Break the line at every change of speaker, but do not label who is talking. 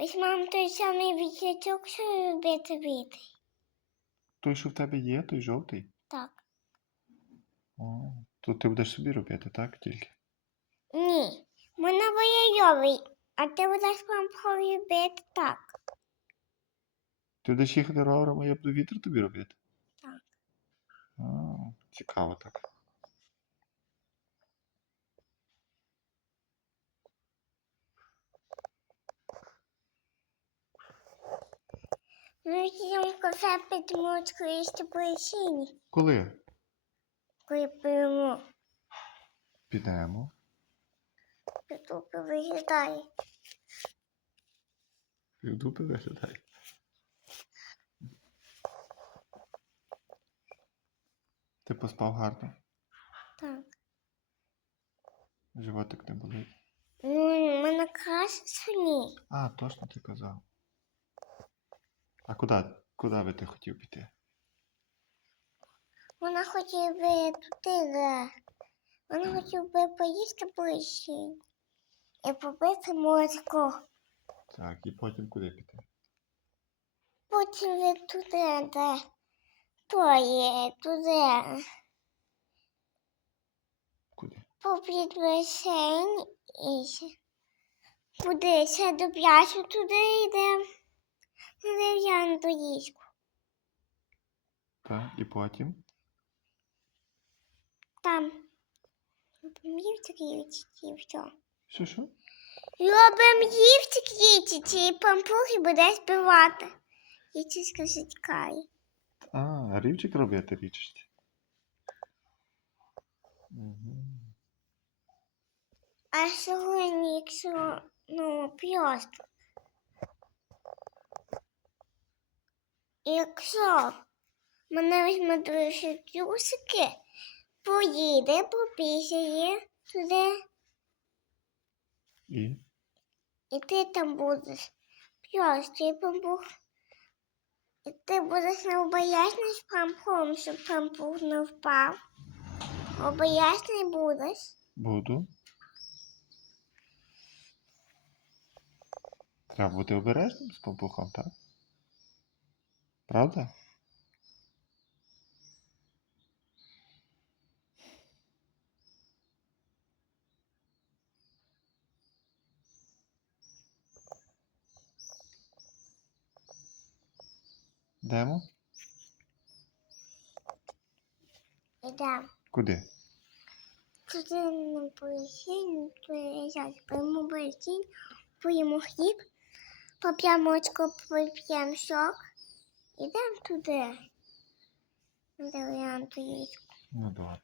Візьмемо той самий вітячок, що робити віти.
Той, що в тебе є, той жовтий.
Так.
О, то ти будеш собі робити, так? Тільки.
Ні. Мене воєйовий, а ти будеш пампом робити так.
Ти будеш їхати ровером, а я буду вітер тобі робити?
Так.
А, цікаво так.
Ми йдемо в кафе підемо скоріше поясіння,
Коли?
коли п'ємо.
Підемо.
Підупи виглядає.
Півдупи виглядає. Ти поспав гарно?
Так.
Животик не болить.
Ну, мене краще ні.
А, точно ти казав. А куди? Куди би ти хотів піти?
Вона хотів би туди, де. Вона хотів би поїсти ближче. І побити молочко.
Так, і потім куди піти?
Потім ви туди, де. То є, туди.
Куди?
Попід басейн і. Куди ще до пляжу туди йдемо. Дерев'яну доїзку.
Так, і потім?
Там. Ївчик ївчик і все.
Що що?
Робимо ївчик їчик і пампухи буде співати. Їчиська зітькає.
А, рівчик робити річці. Угу.
А сьогодні, якщо ну просто. Якщо мене візьме дуже трусики, поїде, попісяє туди,
І?
і ти там будеш. Просто пампух. І ти будеш не обоязний з пампухом, щоб пампух не впав. Обоязний будеш.
Буду. Треба бути обережним з пампухом, так? Правда? Йдемо?
Ідемо.
Куди?
Туди на поясінь, туди зараз пойму поясінь, поїмо хліб, поп'ємо очко, поп'ємо сок. Ідемо туди. На дерев'яну доїзку.
Ну добре.